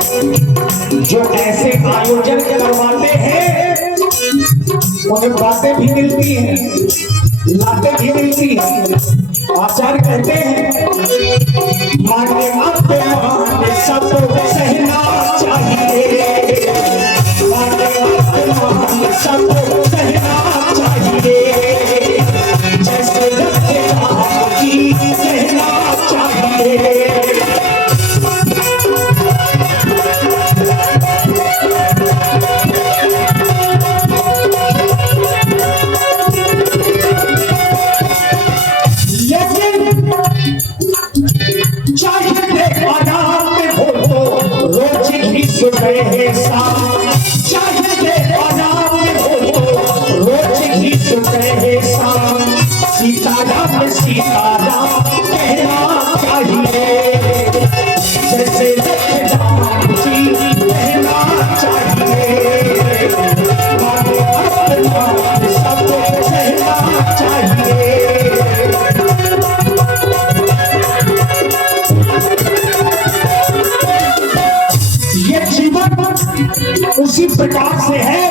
जो ऐसे आयोजन करवाते हैं उन्हें बातें भी मिलती हैं, लातें भी मिलती हैं। आचार्य कहते हैं माने अपमान सब सहना चाहिए, माने अपमान सब सहना चाहिए, जैसे रखे जी कहना चाहिए। सुबह शाम चाहिए आराम हो, रोज ही सुबह शाम सीताराम सीताराम कहना चाहिए, जैसे राम जी कहना चाहिए, सब कहना चाहिए। उसी प्रकार से है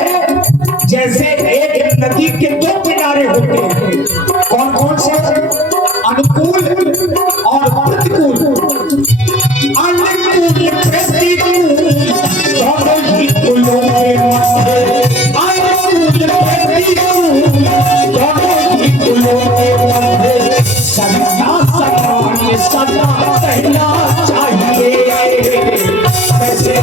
जैसे एक नदी के दो किनारे होते हैं। कौन कौन से? अनुकूल और प्रतिकूल। अनुकूल प्रतिकूल दोनों ही कुलों के मध्य, अनुकूल प्रतिकूल दोनों ही कुलों के मध्य सदा समान सदा कहना चाहिए, वैसे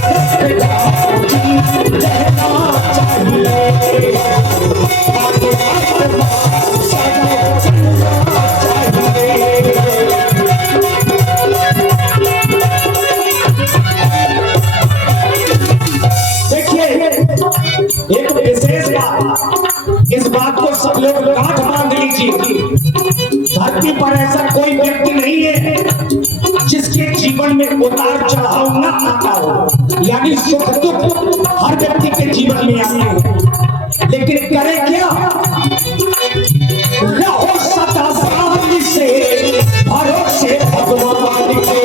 एक विशेष बात, इस बात को सब लोग गांठ बांध लीजिए। धरती पर ऐसा कोई व्यक्ति नहीं है जिसके जीवन में उतार चढ़ाव न आता हो, यानी सुख दुख हर व्यक्ति के जीवन में आते हैं, लेकिन करे क्या? रहो सदा सामने से भरोसे भगवान के,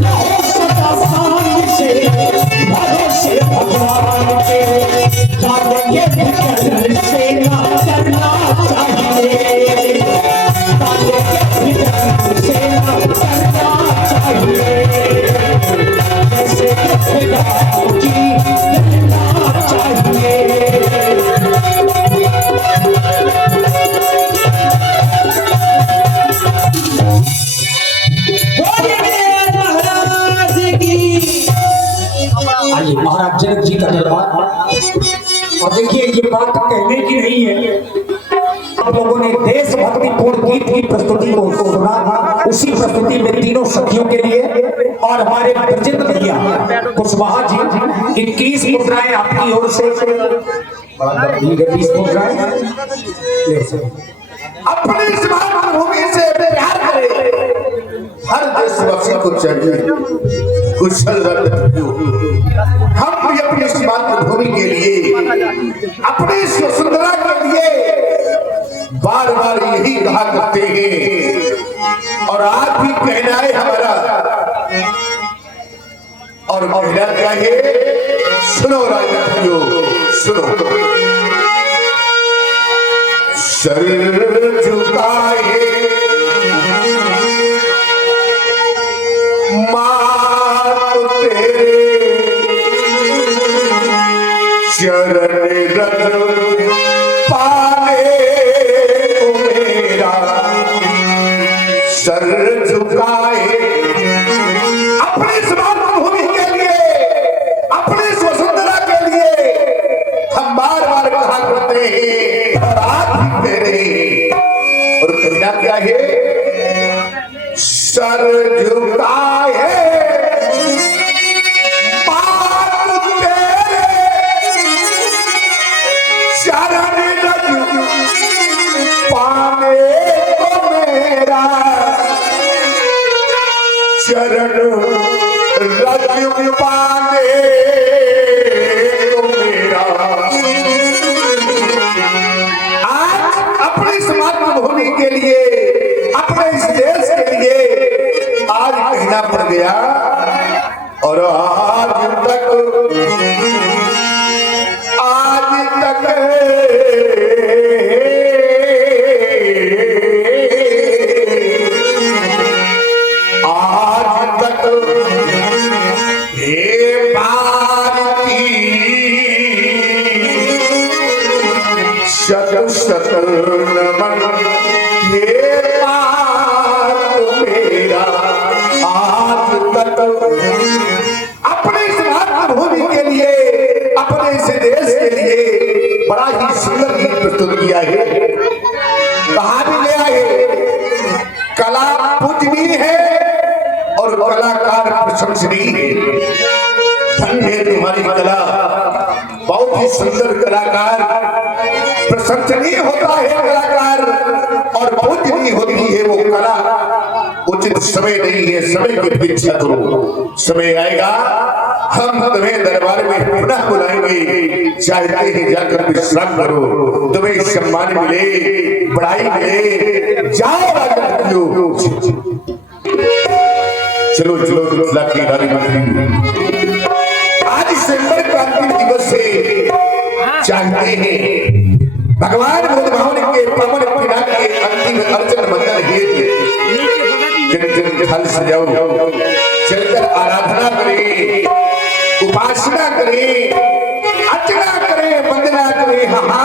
रहो सदा सामने से भरोसे भगवान के, ये फिक्र से ना करना चाहिए, फिक्र से ना करना चाहिए, जैसे राम जी कहना चाहिए। आइए महाराज जनक जी का दरबार। और देखिए ये बात कहने की नहीं है, आप लोगों ने देशभक्तिपूर्ण गीत की प्रस्तुति को सुना। उसी प्रस्तुति में तीनों सखियों के लिए और हमारे ब्रजेंद्र भैया कुशवाहा जी 21 मुद्राएं आपकी ओर से, 20 मुद्राएं अपनी इस मातृभूमि से प्यार करें। हर देशवासी को चाहिए कुशल हम भी अपनी इस मातृभूमि के लिए, अपनी वसुंधरा के लिए बार बार यही कहा करते हैं, और आज भी कहना है हमारा। और कहना क्या है? सुनो राजो, सुनो। सर झुकाए चरण रज पाले मेरा सर झुकाए अपनी मातृभूमि के लिए, अपनी वसुंधरा के लिए हम बार बार कहा करते हैं, और आज भी कह रहे हैं। और कहना क्या है? सर झुकाए अपने इस मातृभूमि के लिए, अपने इस देश के लिए बड़ा ही सुंदर गीत प्रस्तुत किया है। कहा भी गया है कला पूजनीय है और कलाकार प्रशंसनीय है। धन्य है तुम्हारी कला, बहुत ही सुंदर कलाकार। प्रशंसनीय होता है कलाकार और पूजनीय होती है वो कला। उचित समय नहीं है, समय की प्रतीक्षा करो, समय आएगा हम तुम्हें दरबार में पुनः बुलाएंगे। चाहते हैं जाकर विश्राम करो, तुम्हें सम्मान मिले, बड़ाई मिले। जाओ राजा, चलो चलो मिथिला की रानी मंत्री। आज दिसंबर क्रांति दिवस से चाहते हैं भगवान बुद्ध भगवान के पवन पिना के अंतिम अर्चन बंदन हेतु फल सजाओ, चलकर आराधना करें, उपासना करें, अर्चना करें, वंदना करें। हाँ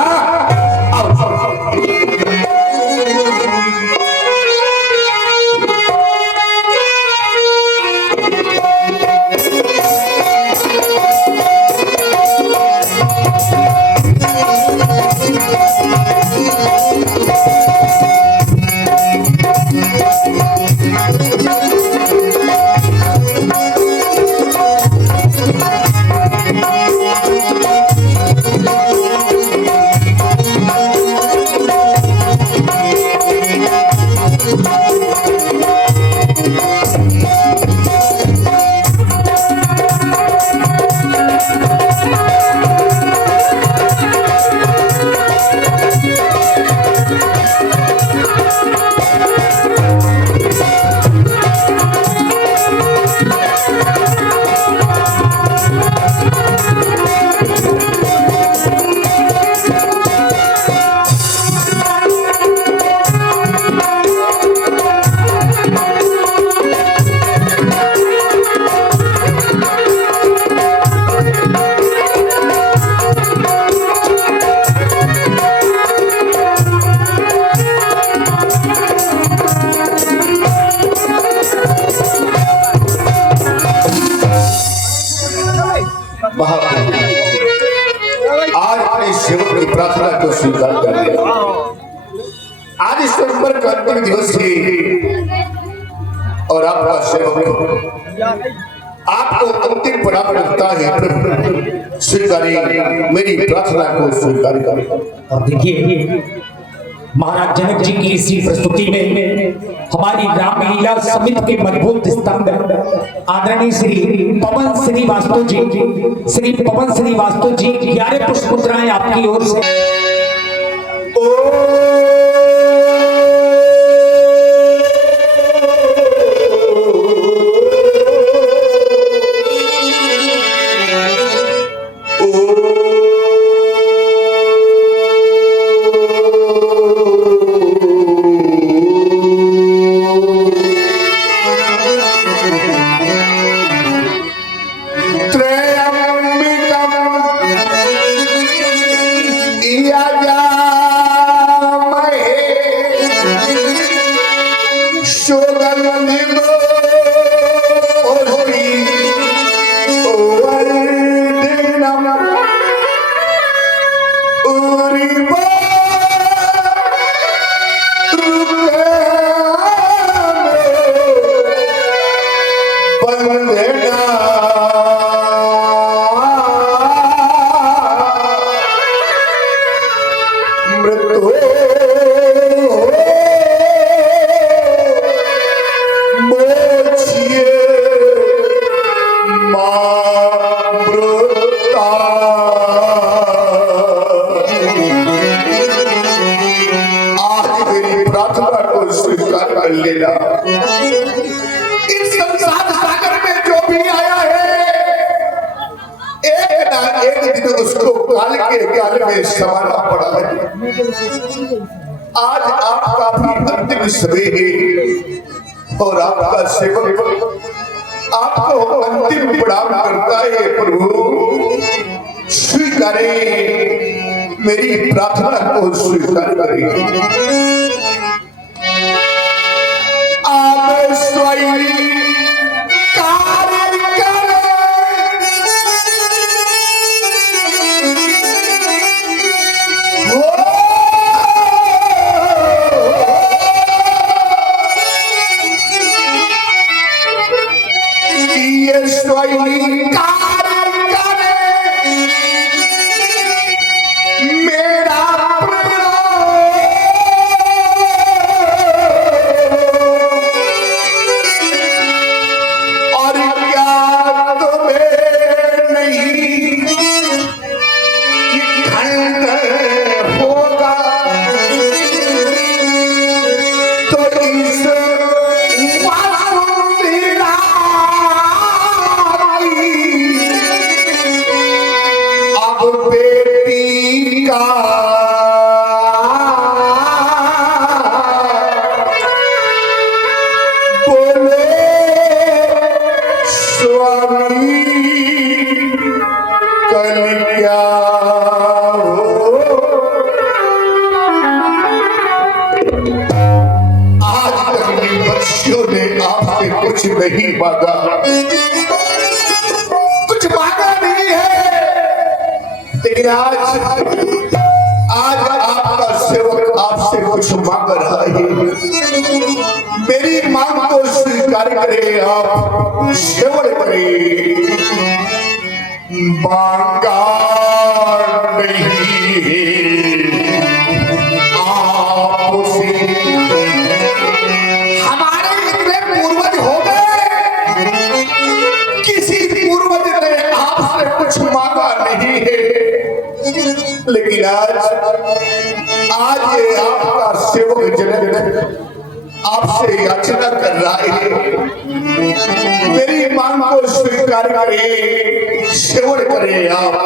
आज अपने सेवक की प्रार्थना को स्वीकार कर लिया। आज इस नवंबर का अंतिम दिवस है और आपका सेवक आपको अंतिम पड़ाव लगता है। प्रभु स्वीकारिए, मेरी प्रार्थना को स्वीकार करें। और देखिए महाराज जनक जी की इसी प्रस्तुति में हमारी रामलीला समिति के मजबूत स्तंभ आदरणीय श्री पवन श्रीवास्तव जी, श्री पवन श्रीवास्तव जी 11 पुष्प मुद्राएं आपकी ओर से। ना एक दिन उसको काल के गाल में समाना पड़ा है। आज आप काफी अंतिम समय है और आपका सेवक आपको अंतिम प्रणाम करता है। प्रभु स्वीकारें, मेरी प्रार्थना को स्वीकार करें। आप स्वयं कार्य करें, ये स्वयं कार्य करें, मेरा और क्या तुम्हें नहीं कि खंड होगा तो इस वासुदेवा अब बेटी का बोले स्वामी कल क्या हो। आज तक इन बच्चियों ने आपसे कुछ नहीं मांगा, कुछ मांगा नहीं है, लेकिन आज आपका सेवक आपसे कुछ मांग रहा है। मेरी मांग को स्वीकार करें, आप सेवन करें। मांगा नहीं है आपसे, हमारे इतने पूर्वज हो गए, किसी पूर्वज ने आपसे कुछ मांगा नहीं है, लेकिन आज ये आपका सेवक जनक आपसे याचना कर रहा है। मेरी मांग को स्वीकार करें, सेवन करें आप।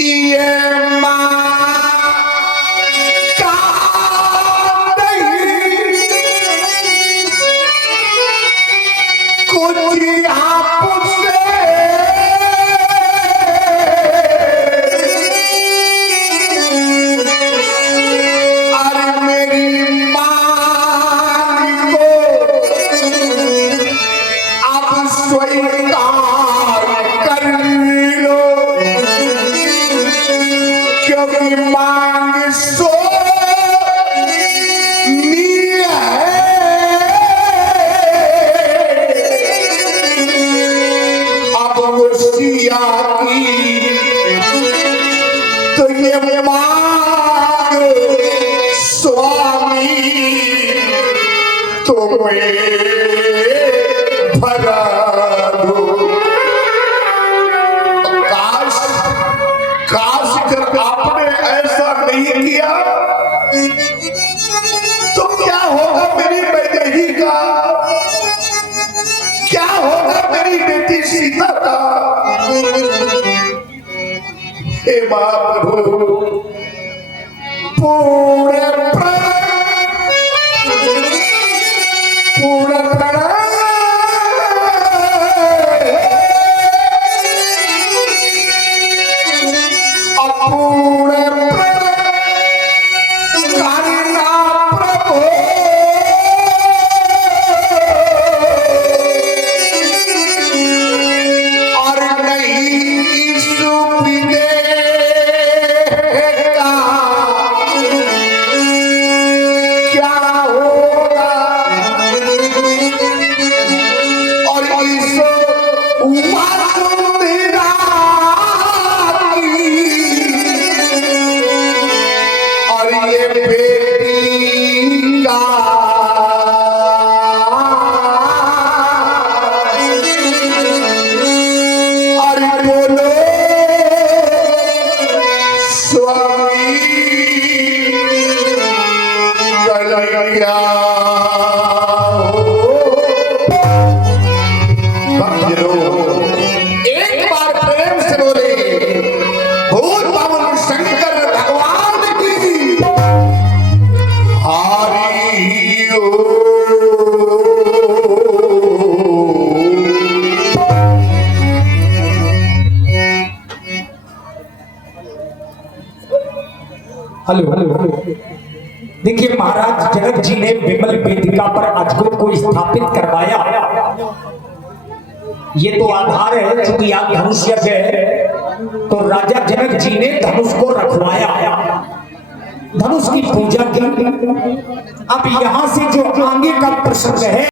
ये मांगा नहीं कुछ आपसे, अरे मेरी मांग को आप स्वीकार कर लो, क्योंकि मांग सो अब मुर्शिया की तो ये मांग स्वामी तुम्हें भरा दो। काश कर आपने ऐसा नहीं किया तो क्या होगा मेरी वैदेही का, क्या होगा मेरी बेटी सीता का। हे प्रभु पूर्ण हेलो देखिए, महाराज जनक जी ने विमल वेदिका पर अजगुर को स्थापित करवाया। ये तो आधार है, चूंकि आप धनुष यज्ञ है तो राजा जनक जी ने धनुष को रखवाया, धनुष की पूजा की। अब यहां से जो आगे का प्रसंग है